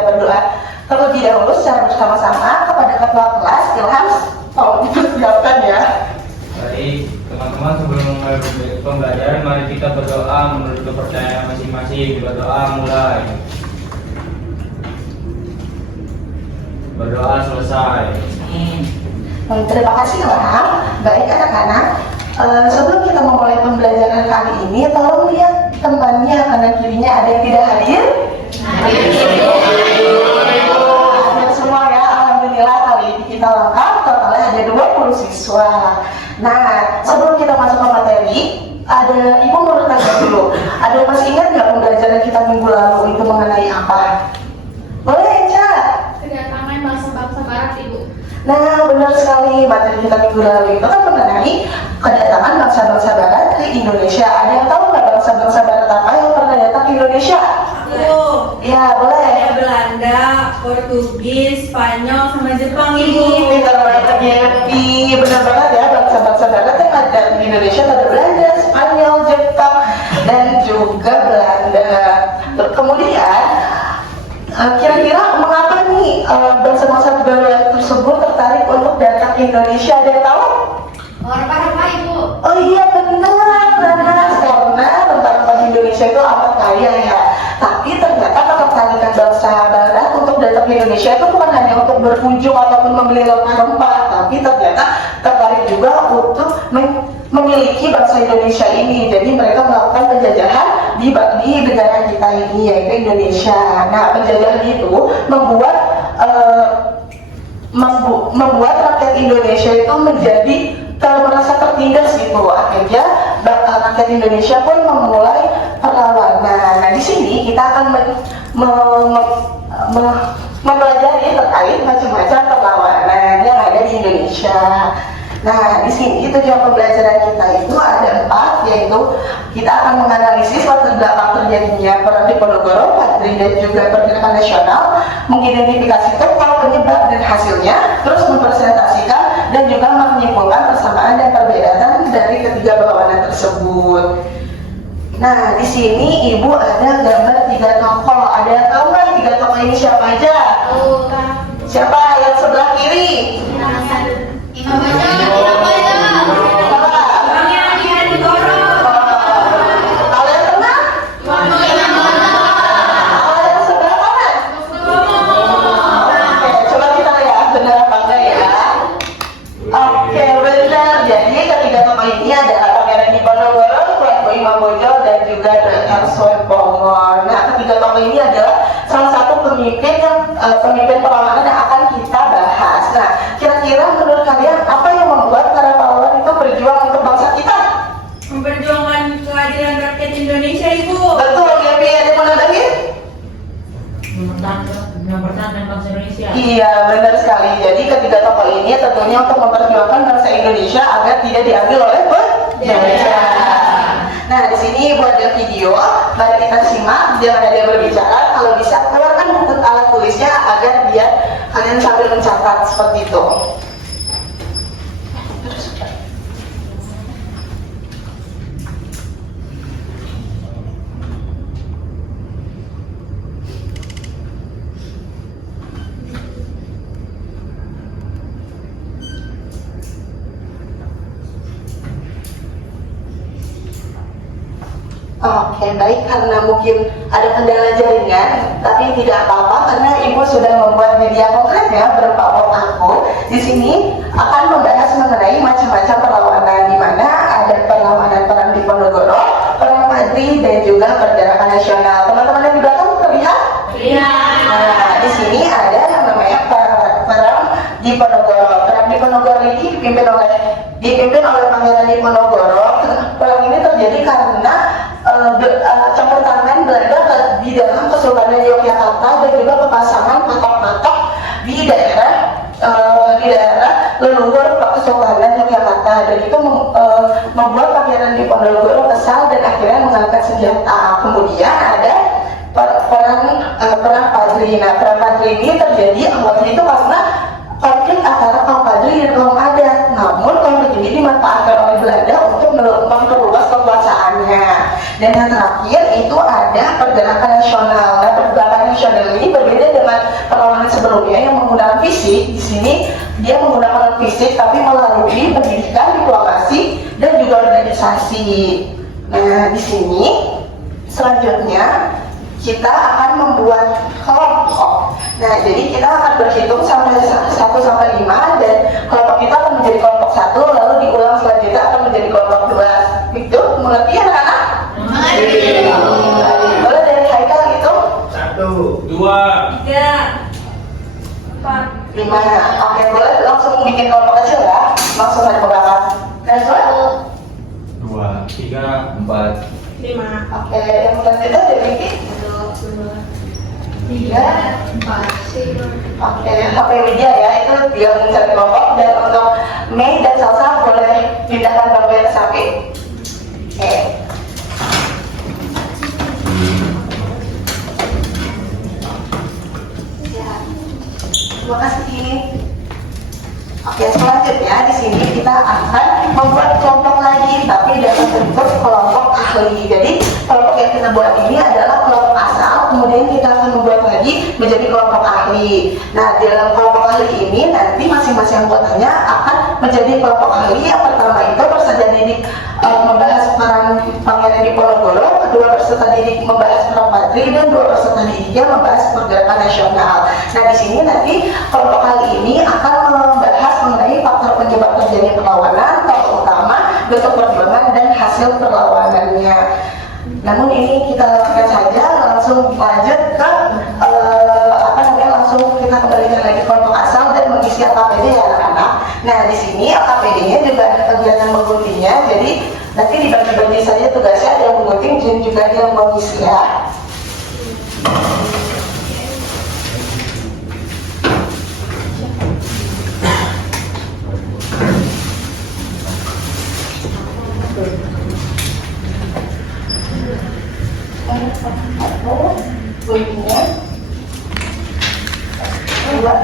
kita berdoa terlebih dahulu secara bersama-sama kepada ketua kelas. Ilham, tolong dipersiapkan ya. Baik, teman-teman, sebelum memulai pembelajaran, mari kita berdoa menurut kepercayaan masing-masing. Berdoa mulai. Berdoa selesai. Terima kasih Ilham. Baik anak-anak, sebelum kita memulai pembelajaran kali ini, tolong lihat temannya kanan kirinya ada yang tidak hadir? Hadir semua ya, alhamdulillah kali ini kita lengkap, totalnya ada 20 siswa. Nah, sebelum kita masuk ke materi, ada ibu mau bertanya dulu. Ada yang masih ingat nggak pembelajaran kita minggu lalu itu mengenai apa? Boleh, Eca? Kedatangan bangsa-bangsa Barat, Ibu. Nah, benar sekali, materi kita minggu lalu itu kan mengenai kedatangan bangsa-bangsa Barat ke Indonesia. Ada yang tahu nggak bangsa-bangsa Barat apa yang pernah datang ke Indonesia? Ibu. Ya, boleh. Ada Belanda, Portugis, Spanyol, sama Jepang, Ibu. Pintar banget Yepi, benar banget ya, bangsa-bangsa Barat yang ada di Indonesia ada Belanda, Spanyol, Jepang, dan juga Belanda. Kemudian, kira-kira mengapa nih bangsa-bangsa Barat tersebut tertarik untuk datang ke Indonesia? Ada yang tahu? Rempah-rempah, Ibu. Oh iya benar, karena rempah-rempah di Indonesia itu amat kaya ya. Tapi ternyata ketertarikan bangsa Barat untuk datang ke Indonesia itu bukan hanya untuk berkunjung ataupun membeli rempah-rempah, tapi ternyata tertarik juga untuk memiliki bangsa Indonesia ini. Jadi mereka melakukan penjajahan di negara kita ini, yaitu Indonesia. Nah, penjajahan itu membuat rakyat Indonesia itu menjadi merasa tertindas gitu. Akhirnya rakyat Indonesia pun memulai perlawanan. Nah, di sini kita akan mempelajari terkait macam-macam perlawanan yang ada di Indonesia. Nah, di sini tujuan pembelajaran kita itu ada 4, yaitu kita akan menganalisis latar belakang terjadinya perang Diponegoro, Padri, dan juga pergerakan nasional, mengidentifikasi tokoh, penyebab dan hasilnya, terus mempresentasikan dan juga menyimpulkan persamaan dan perbedaan dari ketiga perlawanan tersebut. Nah, di sini Ibu ada gambar 3 tokoh. Ada yang tahu nggak 3 tokoh ini siapa aja? Siapa? Yang sebelah kiri? Imam Bonjol. Nah, ketiga tokoh ini adalah salah satu pemimpin perlawanan yang akan kita bahas. Nah, kira-kira menurut kalian apa yang membuat para pahlawan itu berjuang untuk bangsa kita? Memperjuangkan keadilan rakyat Indonesia, Ibu. Betul, Gaby, ada yang mau nambahin? Mempertahankan bangsa Indonesia. Iya, benar sekali. Jadi ketiga tokoh ini tentunya untuk memperjuangkan bangsa Indonesia agar tidak diambil oleh penjajah. Nah, di sini Ibu ada video, mari kita simak. Jangan ada yang berbicara. Kalau bisa keluarkan buku alat tulisnya agar biar kalian sambil mencatat seperti itu. Oke, baik, karena mungkin ada kendala jaringan, tapi tidak apa-apa karena Ibu sudah membuat media konkretnya berupa out aku. Di sini akan membahas mengenai macam-macam perlawanan, di mana ada perlawanan perang Diponegoro, perang Padri, dan juga pergerakan nasional. Teman-teman yang di belakang terlihat? Iya. Nah, di sini ada yang namanya perang Diponegoro. Perang Diponegoro ini dipimpin oleh Pangeran Diponegoro. Perang ini terjadi karena campur tangan Belanda di dalam Kesultanan Yogyakarta dan juga pemasangan patok-patok di daerah leluhur Kesultanan Yogyakarta, dan itu membuat Pangeran Diponegoro kesal dan akhirnya mengangkat senjata. Kemudian ada perang Padri. Nah, perang Padri ini terjadi awalnya itu karena konflik antara kaum Padri dan kaum adat. Namun konflik ini dimanfaatkan oleh Belanda untuk memperluas kekuasaannya. Dan yang terakhir itu ada pergerakan nasional. Nah, pergerakan nasional ini berbeda dengan serunya yang menggunakan fisik. Di sini dia menggunakan fisik tapi melalui pendidikan, diplomasi, dan juga organisasi. Nah, di sini selanjutnya kita akan membuat kelompok. Nah, jadi kita akan berhitung sampai 1 sampai 5 dan kelompok kita akan menjadi kelompok 1, lalu diulang selanjutnya akan menjadi kelompok 2. Itu mengerti ya, anak-anak? Boleh dari Haikal gitu? 1, 2, 3, 4, 5. Oke, boleh langsung bikin kelompok kecil ya? Langsung saja berangkat. Dan 2, 3, 4. 5, oke, yang selanjutnya dari Vicky. 3, 4, Oke, HP Widya ya, itu dia mencari kelompok. Dan untuk Mei dan Salsa boleh pindahkan bangku yang samping. Oke. Ya, terima kasih. Oke, selanjutnya di sini kita akan membuat kelompok lagi, tapi dalam bentuk kelompok ahli. Jadi kelompok yang kita buat ini adalah kelompok asal, kemudian kita akan membuat lagi menjadi kelompok ahli. Nah, dalam kelompok ahli ini nanti masing-masing anggotanya akan menjadi kelompok ahli. Yang pertama itu peserta didik membahas peran Pangeran Diponegoro, kedua peserta didik membahas peran Patri, dan dua peserta didiknya membahas pergerakan nasional. Nah, di sini nanti kelompok ahli ini akan membahas mengenai faktor penyebab terjadinya perlawanan, tokoh utama, bentuk perjuangan, dan hasil perlawanannya. Namun ini kita lakukan saja, langsung lanjut ke langsung kita kembalikan lagi kelompok asal dan mengisi AKPD ya anak-anak. Nah, di sini AKPD-nya juga ada kegiatan mengguntingnya, jadi nanti dibagi-bagi saja tugasnya, ada yang menggunting dan juga ada yang mengisi ya. Guntingnya dua.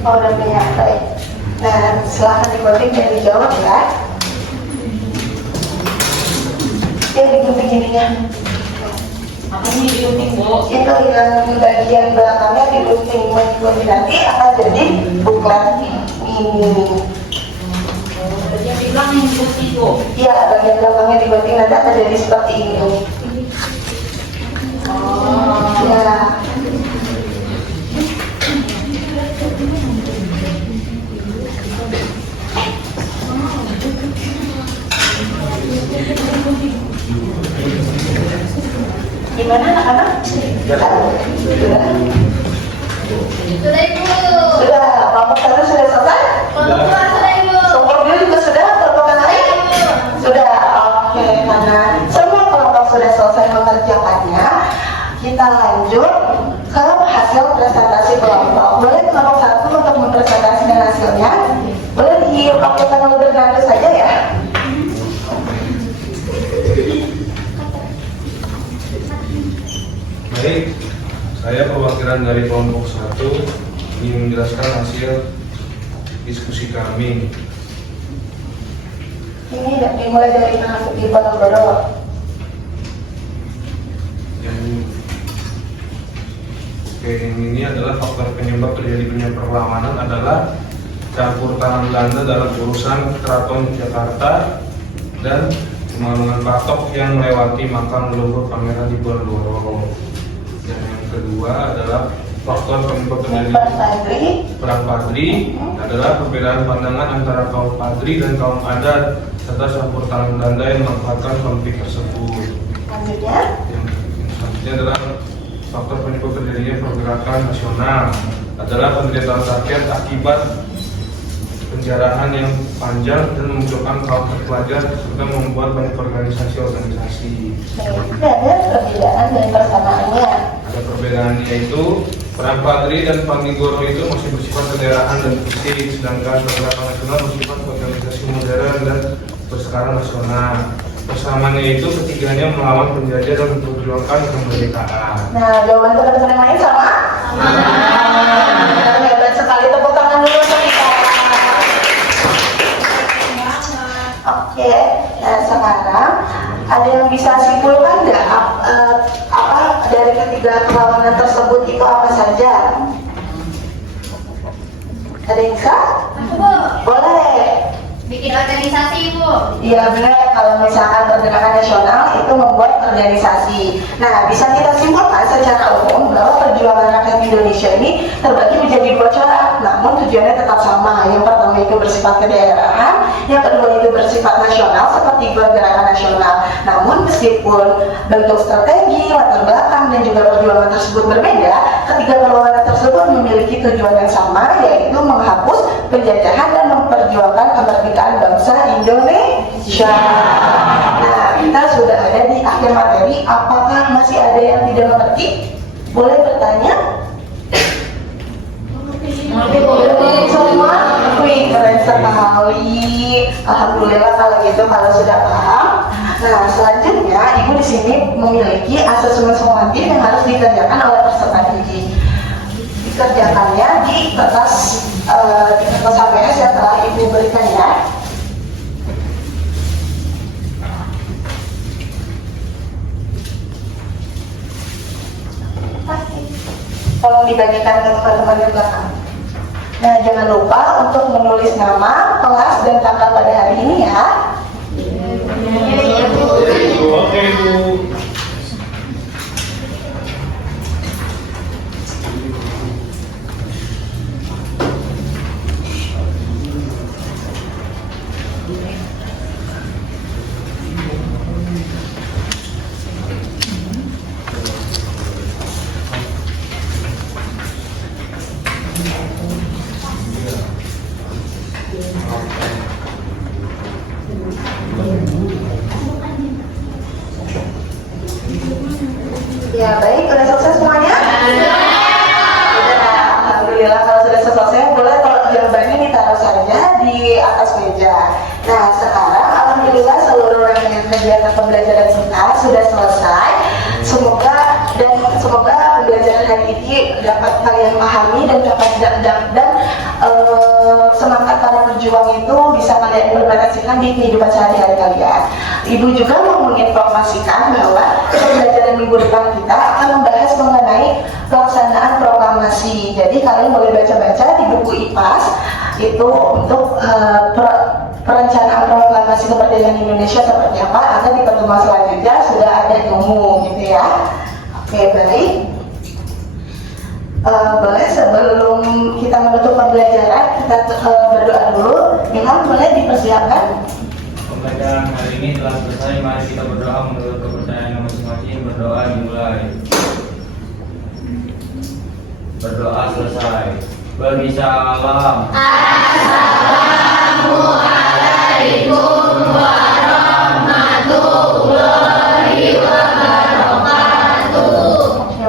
Oh, udah punya, baik. Nah, silahkan digunting dan dijawab ya. Ya, digunting ininya. Apa sih digunting, Bu? Itu yang bagian belakangnya digunting, nanti akan jadi buklet ini. Bagian di belakang yang digunting, Bu. Iya, bagian belakangnya digunting nanti akan jadi seperti ini. Oh. Ya. Gimana anak-anak? Sudah. Sudah Ibu. Sudah. Kelompok satu sudah selesai? Kelompok dua sudah Ibu. Kelompok dua juga sudah? Kelompok yang lain? Sudah. Oke, karena semua kelompok sudah selesai mengerjakannya, kita lanjut ke hasil presentasi kelompok. Boleh kelompok satu untuk mempresentasikan hasilnya? Boleh dipakai lebih nanti saja ya? Baik, saya perwakilan dari kelompok 1 ingin menjelaskan hasil diskusi kami. Ini dimulai dari Pak Diponegoro. Yang ini adalah faktor penyebab terjadinya perlawanan adalah campur tangan Belanda dalam urusan Keraton Jakarta dan pembangunan patok yang melewati makam leluhur Pangeran Diponegoro. Dan yang kedua adalah faktor penyebab terjadinya perang Padri adalah perbedaan pandangan antara kaum Padri dan kaum adat serta campur tangan Belanda yang memanfaatkan konflik tersebut. Selanjutnya, Yang selanjutnya adalah faktor penyebab terjadinya pergerakan nasional adalah penderitaan rakyat akibat penjarahan yang panjang dan memunculkan kaum terpelajar serta membuat banyak organisasi-organisasi. ada perbedaan dan persamaannya. Ada perbedaannya yaitu perang Padri dan Panigoro itu masih bersifat kedaerahan dan fisik, sedangkan pergerakan nasional bersifat organisasi modern dan berskala nasional. Persamaannya itu ketiganya melawan penjajah dan memperjuangkan kemerdekaan. Nah, jawaban teman-teman yang lain sama? Hebat sekali, tepuk tangan dulu untuk kita. Oke, nah sekarang ada yang bisa simpulkan nggak apa dari ketiga perlawanan tersebut itu apa saja? Ada yang bisa? Aku Bu, Boleh. bikin organisasi Bu. Iya benar, kalau misalkan pergerakan nasional itu membuat organisasi. Nah, bisa kita simpulkan secara umum bahwa perjuangan rakyat Indonesia ini terbagi menjadi dua corak, namun tujuannya tetap sama. Yang pertama itu bersifat kedaerahan, yang kedua itu bersifat nasional seperti gerakan nasional. Namun meskipun bentuk strategi, latar belakang dan juga perjuangan tersebut berbeda, ketiga perlawanan tersebut memiliki tujuan yang sama, yaitu menghapus penjajahan dan memperjuangkan kemerdekaan bangsa Indonesia. Nah, kita sudah ada di akhir materi. Apakah masih ada yang tidak mengerti? Boleh bertanya? Semua? Wih, keren sekali. Alhamdulillah kalau gitu, kalau sudah paham. Nah, selanjutnya Ibu di sini memiliki asesmen sumatif yang harus dikerjakan oleh peserta didik. Dikerjakannya di kertas HPS yang telah Ibu berikan ya. Tolong dibagikan ke teman-teman di belakang. Nah, jangan lupa untuk menulis nama, kelas, dan tanggal pada hari ini ya. Oke Bu. Ya baik, sudah selesai semuanya? Sudah, alhamdulillah kalau sudah selesai, boleh kalau jawabannya ditaruh saja di atas meja. Nah sekarang alhamdulillah seluruh rangkaian kegiatan pembelajaran kita sudah selesai. Semoga pembelajaran hari ini dapat kalian pahami dan semangat para pejuang itu bisa kalian implementasikan di kehidupan sehari-hari kalian. Ibu juga mau menginformasikan bahwa pembelajaran minggu depan kita akan membahas mengenai pelaksanaan proklamasi. Jadi kalian boleh baca-baca di buku IPAS itu untuk perencanaan proklamasi kemerdekaan Indonesia seperti apa, agar di pertemuan selanjutnya sudah ada ilmu gitu ya. Oke baik. Boleh sebelum kita menutup pembelajaran kita berdoa dulu. Imam boleh dipersiapkan. Pembelajaran hari ini telah selesai. Mari kita berdoa menurut kepercayaan masing-masing. Berdoa dimulai. Berdoa selesai. Bagi salam. Assalamualaikum warahmatullahi wabarakatuh.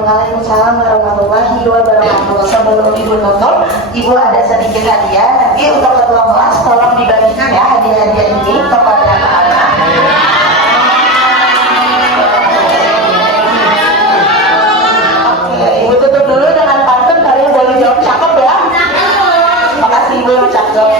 Waalaikumsalam warahmatullahi wabarakatuh. Sebelum Ibu tutup, Ibu ada sedikit hadiah. Nanti untuk ketua kelas tolong dibagikan ya hadiah-hadiah ini kepada anak-anak. Oke, Ibu tutup dulu dengan pantun. Kalian boleh jawab cakep ya. Makasih Ibu yang cakep.